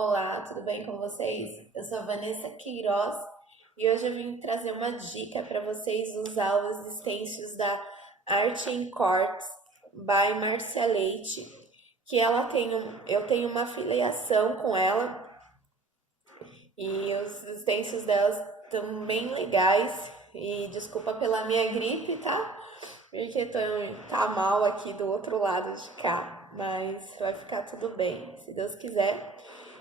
Olá, tudo bem com vocês? Eu sou a Vanessa Queiroz e hoje eu vim trazer uma dica para vocês usar os stencils da Art Cortes by Marcia Leite, que eu tenho uma filiação com ela e os stencils delas estão bem legais. E desculpa pela minha gripe, tá? Porque tá mal aqui do outro lado de cá, mas vai ficar tudo bem, se Deus quiser.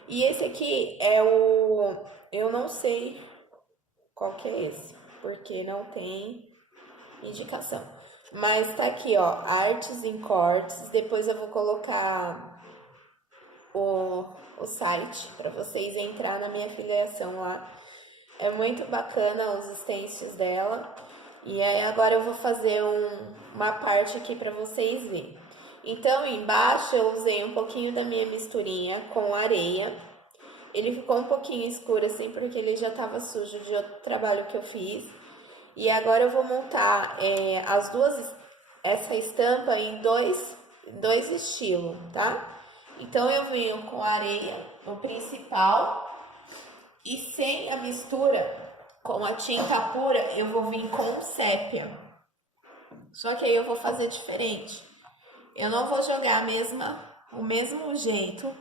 E esse aqui é o... Eu não sei qual que é esse, porque não tem indicação. Mas tá aqui, ó, Artes em Cortes. Depois eu vou colocar o site para vocês entrar na minha filiação lá. É muito bacana os stencils dela. E aí agora eu vou fazer uma parte aqui para vocês verem. Então, embaixo eu usei um pouquinho da minha misturinha com areia. Ele ficou um pouquinho escuro assim, porque ele já estava sujo de outro trabalho que eu fiz. E agora eu vou montar essa estampa em dois estilos, tá? Então, eu venho com areia no principal e sem a mistura com a tinta pura, eu vou vir com sépia. Só que aí eu vou fazer diferente. Eu não vou jogar o mesmo jeito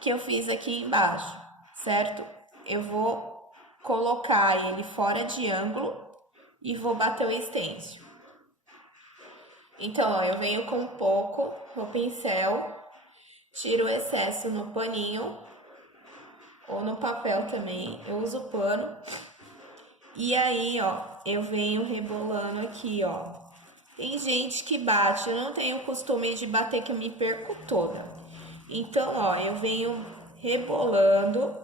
que eu fiz aqui embaixo, certo? Eu vou colocar ele fora de ângulo e vou bater o stencil. Então, ó, eu venho com um pouco no pincel, tiro o excesso no paninho ou no papel também, eu uso pano. E aí, ó, eu venho rebolando aqui, ó. Tem gente que bate, eu não tenho o costume de bater que eu me perco toda. Então, ó, eu venho rebolando.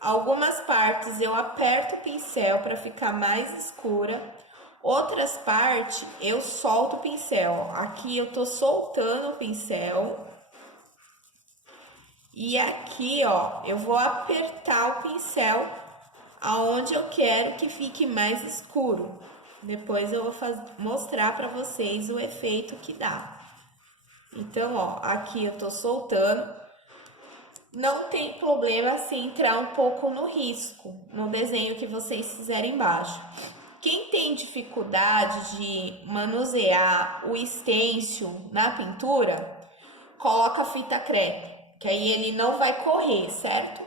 Algumas partes eu aperto o pincel para ficar mais escura. Outras partes eu solto o pincel. Aqui eu tô soltando o pincel. E aqui, ó, eu vou apertar o pincel aonde eu quero que fique mais escuro. Depois eu vou mostrar para vocês o efeito que dá. Então, ó, aqui eu tô soltando. Não tem problema se entrar um pouco no risco, no desenho que vocês fizerem embaixo. Quem tem dificuldade de manusear o stencil na pintura, coloca fita crepe, que aí ele não vai correr, certo?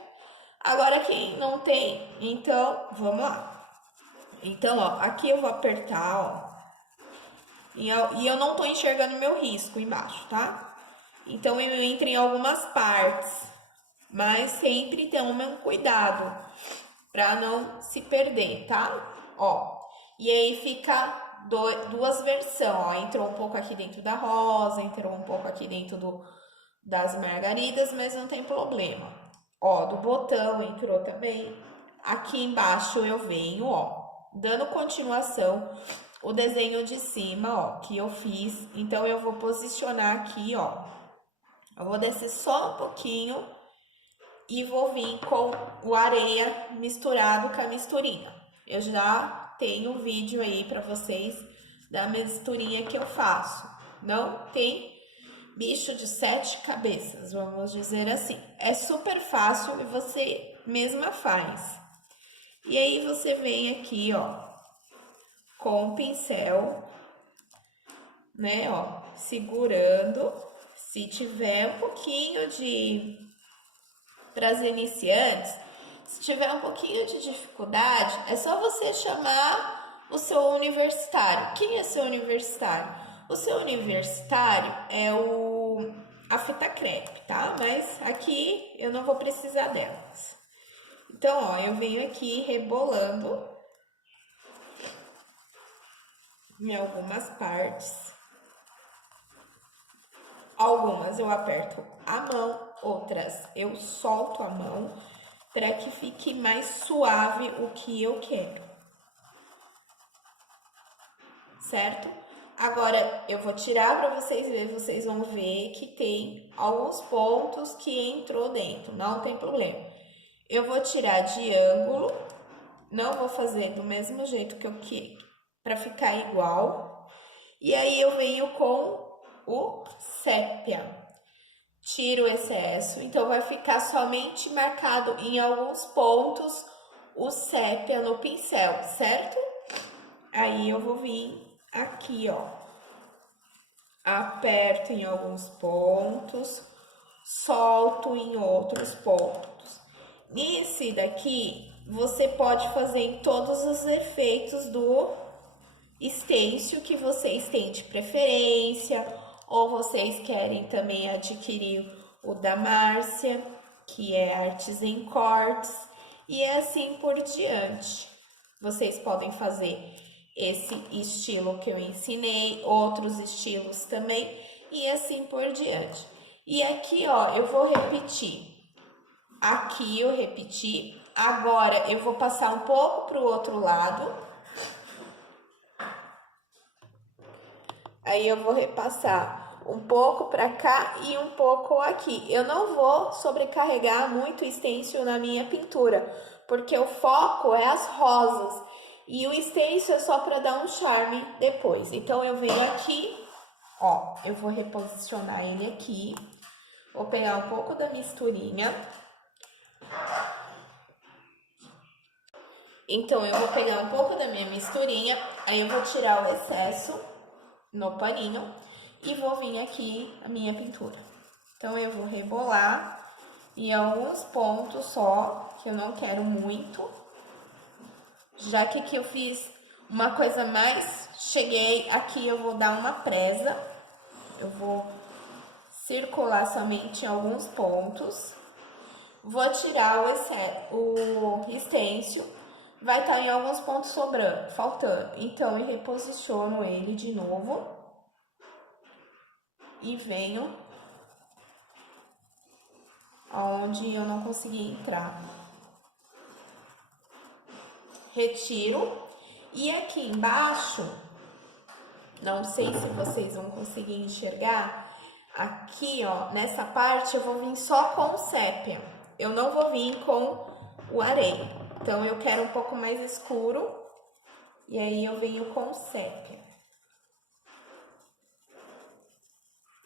Agora, quem não tem, então, vamos lá. Então, ó, aqui eu vou apertar, ó. E eu não tô enxergando meu risco embaixo, tá? Então, eu entro em algumas partes, mas sempre tome um cuidado pra não se perder, tá? Ó, e aí fica duas versões, ó. Entrou um pouco aqui dentro da rosa, entrou um pouco aqui dentro das margaridas, mas não tem problema. Ó, do botão entrou também. Aqui embaixo eu venho, ó, dando continuação o desenho de cima, ó, que eu fiz. Então, eu vou posicionar aqui, ó. Eu vou descer só um pouquinho e vou vir com o areia misturado com a misturinha. Eu já tenho vídeo aí pra vocês da misturinha que eu faço. Não tem bicho de 7 cabeças, vamos dizer assim. É super fácil e você mesma faz. E aí, você vem aqui, ó, com o pincel, né, ó, segurando. Se tiver um pouquinho para as iniciantes, se tiver um pouquinho de dificuldade, é só você chamar o seu universitário. Quem é seu universitário? O seu universitário é a fita crepe, tá? Mas aqui eu não vou precisar delas. Então, ó, eu venho aqui rebolando em algumas partes. Algumas eu aperto a mão, outras eu solto a mão para que fique mais suave o que eu quero. Certo? Agora eu vou tirar para vocês verem, vocês vão ver que tem alguns pontos que entrou dentro, não tem problema. Eu vou tirar de ângulo, não vou fazer do mesmo jeito que eu quero, para ficar igual. E aí eu venho com o sépia. tiro o excesso, então vai ficar somente marcado em alguns pontos o sépia no pincel, certo? Aí eu vou vir aqui, ó, aperto em alguns pontos, solto em outros pontos. Nesse daqui, você pode fazer em todos os efeitos do stencil que vocês têm de preferência, ou vocês querem também adquirir o da Márcia, que é Artes em Cortes, e assim por diante. Vocês podem fazer esse estilo que eu ensinei, outros estilos também, e assim por diante. E aqui, ó, eu vou repetir. Aqui eu repeti. Agora eu vou passar um pouco para o outro lado. Aí eu vou repassar um pouco para cá e um pouco aqui. Eu não vou sobrecarregar muito o stencil na minha pintura, porque o foco é as rosas. E o stencil é só para dar um charme depois. Então eu venho aqui, ó, eu vou reposicionar ele aqui. Vou pegar um pouco da misturinha. Então, eu vou pegar um pouco da minha misturinha, aí eu vou tirar o excesso no paninho e vou vir aqui a minha pintura. Então, eu vou rebolar em alguns pontos só, que eu não quero muito. Já que aqui eu fiz uma coisa mais, cheguei aqui, eu vou dar uma presa. Eu vou circular somente em alguns pontos. Vou tirar o stencil. Vai estar em alguns pontos sobrando, faltando. Então, eu reposiciono ele de novo. E venho aonde eu não consegui entrar. Retiro. E aqui embaixo, não sei se vocês vão conseguir enxergar. Aqui, ó, nessa parte eu vou vir só com o sépia. Eu não vou vir com o areia. Então, eu quero um pouco mais escuro, e aí eu venho com sépia.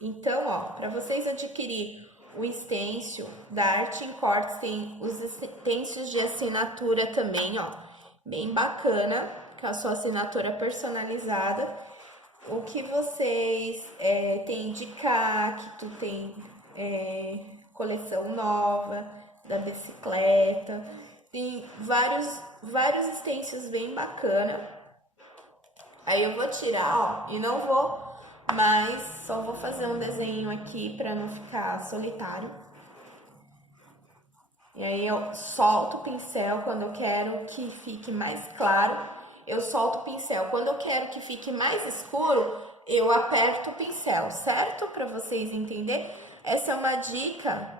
Então, ó, para vocês adquirir o stencil da Arte em Cortes, tem os stencils de assinatura também, ó, bem bacana, com a sua assinatura personalizada. O que vocês tem de cacto, tem coleção nova da bicicleta. Tem vários stencils bem bacana. Aí eu vou tirar, ó, e não vou mais, só vou fazer um desenho aqui para não ficar solitário. E aí eu solto o pincel quando eu quero que fique mais claro. Eu solto o pincel. Quando eu quero que fique mais escuro, eu aperto o pincel, certo? Para vocês entenderem. Essa é uma dica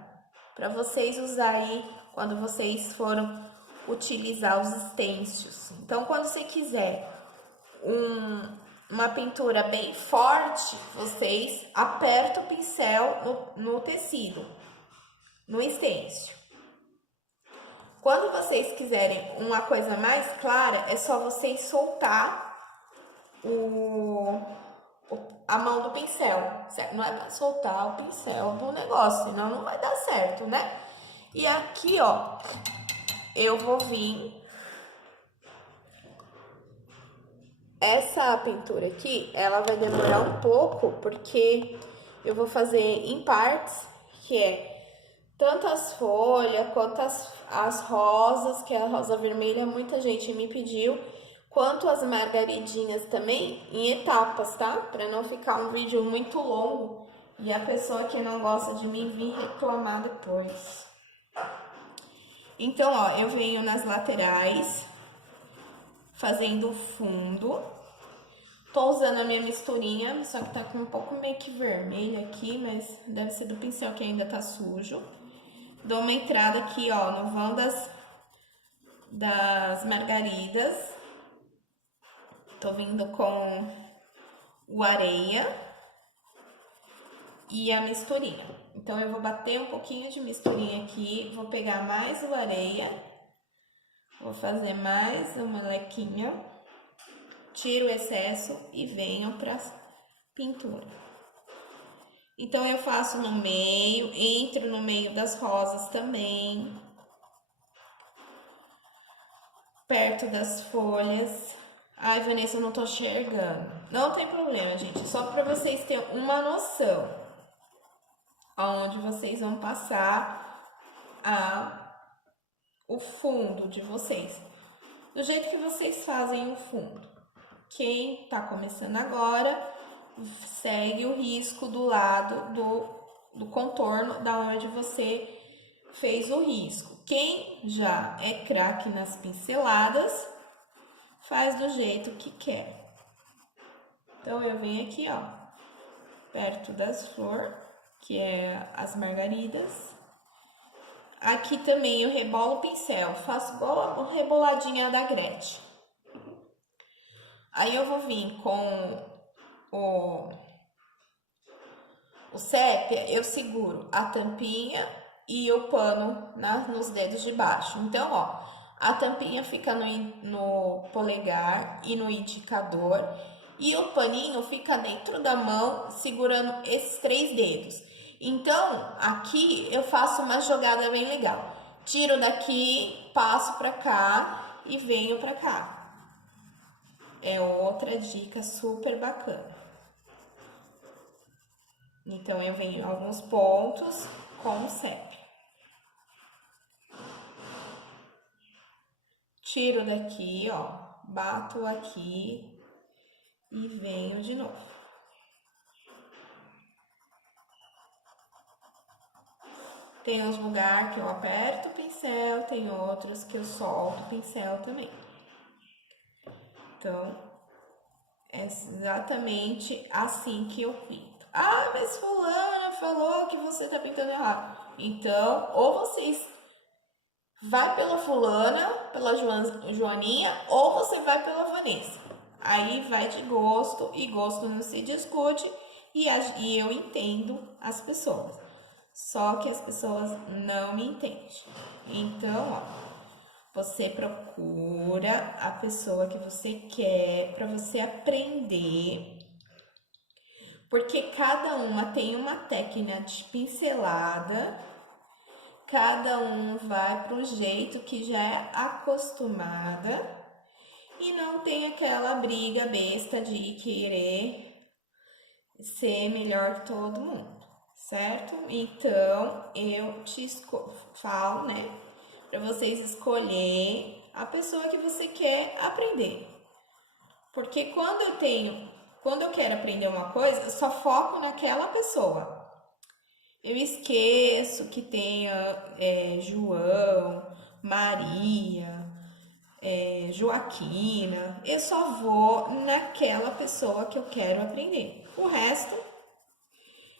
para vocês usarem aí quando vocês foram utilizar os stencils. Então, quando você quiser uma pintura bem forte, vocês apertam o pincel no tecido, no stencil. Quando vocês quiserem uma coisa mais clara, é só vocês soltar a mão do pincel, certo? Não é para soltar o pincel do negócio, senão não vai dar certo, né? E aqui, ó, eu vou vir. Essa pintura aqui, ela vai demorar um pouco, porque eu vou fazer em partes, que é tanto as folhas quanto as rosas, que é a rosa vermelha, muita gente me pediu, quanto as margaridinhas também, em etapas, tá? Para não ficar um vídeo muito longo e a pessoa que não gosta de mim vir reclamar depois. Então, ó, eu venho nas laterais, fazendo o fundo. Tô usando a minha misturinha, só que tá com um pouco meio que vermelho aqui, mas deve ser do pincel que ainda tá sujo. Dou uma entrada aqui, ó, no vão das margaridas. Tô vindo com o areia e a misturinha. Então, eu vou bater um pouquinho de misturinha aqui, vou pegar mais o areia, vou fazer mais uma lequinha, tiro o excesso e venho pra pintura. Então, eu faço no meio, entro no meio das rosas também, perto das folhas. Ai, Vanessa, eu não tô enxergando. Não tem problema, gente, só para vocês terem uma noção aonde vocês vão passar o fundo de vocês. Do jeito que vocês fazem o fundo. Quem tá começando agora, segue o risco do lado do contorno da onde você fez o risco. Quem já é craque nas pinceladas, faz do jeito que quer. Então, eu venho aqui, ó, perto das flores, que é as margaridas. Aqui também eu rebolo o pincel, faço igual a reboladinha da Gretchen. Aí eu vou vir com o sépia, eu seguro a tampinha e o pano nos dedos de baixo. Então, ó, a tampinha fica no polegar e no indicador, e o paninho fica dentro da mão, segurando esses 3 dedos. Então, aqui eu faço uma jogada bem legal. Tiro daqui, passo pra cá e venho pra cá. É outra dica super bacana. Então, eu venho em alguns pontos com o sépia. Tiro daqui, ó, bato aqui e venho de novo. Tem uns lugares que eu aperto o pincel, tem outros que eu solto o pincel também. Então, é exatamente assim que eu pinto. Ah, mas fulana falou que você tá pintando errado. Então, ou vocês vai pela fulana, pela Joaninha, ou você vai pela Vanessa. Aí vai de gosto, e gosto não se discute, e eu entendo as pessoas. Só que as pessoas não me entendem. Então, ó, você procura a pessoa que você quer para você aprender, porque cada uma tem uma técnica de pincelada, cada um vai para o jeito que já é acostumada e não tem aquela briga besta de querer ser melhor que todo mundo, certo? Então, eu te falo, né, para vocês escolher a pessoa que você quer aprender. Porque quando eu quero aprender uma coisa, eu só foco naquela pessoa. Eu esqueço que tenha João, Maria, Joaquina. Eu só vou naquela pessoa que eu quero aprender. O resto,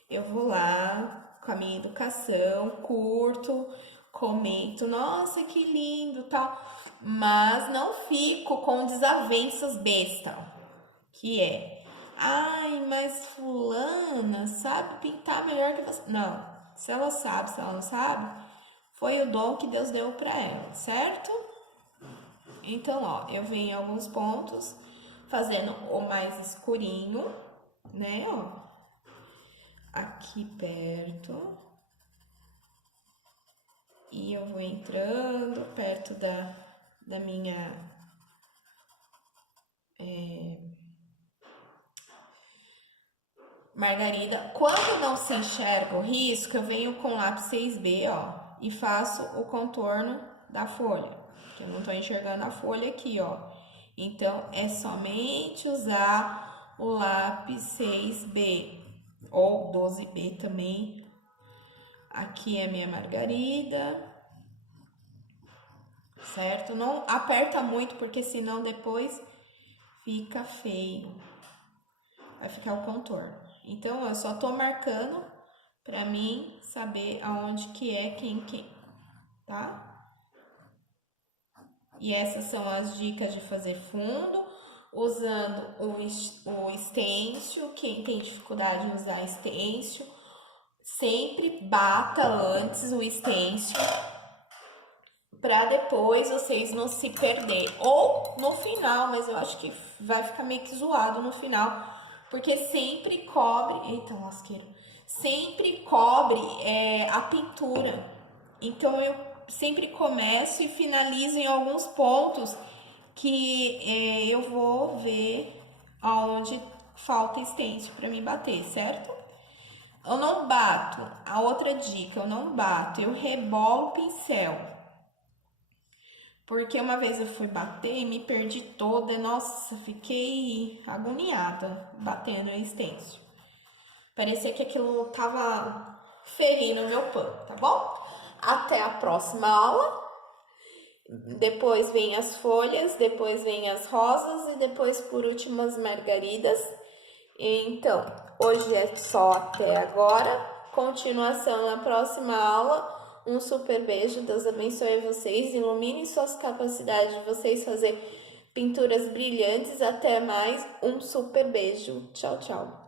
eu vou lá com a minha educação, curto, comento, nossa, que lindo, tal. Mas não fico com desavenças besta, que é, ai, mas fulana sabe pintar melhor que você. Não, se ela sabe, se ela não sabe, foi o dom que Deus deu pra ela, certo? Então, ó, eu venho em alguns pontos fazendo o mais escurinho, né, ó. Aqui perto. E eu vou entrando perto da minha margarida. Quando não se enxerga o risco, eu venho com lápis 6B, ó, e faço o contorno da folha, que eu não tô enxergando a folha aqui, ó. Então, é somente usar o lápis 6B ou 12B também. Aqui é a minha margarida, certo? Não aperta muito, porque senão depois fica feio. Vai ficar o contorno. Então, eu só tô marcando pra mim saber aonde que é quem, tá? E essas são as dicas de fazer fundo, usando o stencil. Quem tem dificuldade em usar stencil, sempre bata antes o stencil, para depois vocês não se perder. Ou no final, mas eu acho que vai ficar meio que zoado no final, porque sempre cobre... Eita, lasqueiro. sempre cobre a pintura. Então, eu sempre começo e finalizo em alguns pontos que eu vou ver aonde falta stencil para me bater, certo? Eu não bato, a outra dica, eu não bato, eu rebolo o pincel. Porque uma vez eu fui bater e me perdi toda, nossa, fiquei agoniada batendo o stencil. Parecia que aquilo tava ferindo o meu pano, tá bom? Até a próxima aula. Depois vem as folhas, depois vem as rosas e depois, por último, as margaridas. Então, hoje é só até agora. Continuação na próxima aula. Um super beijo, Deus abençoe vocês, ilumine suas capacidades de vocês fazer pinturas brilhantes. Até mais, um super beijo. Tchau, tchau.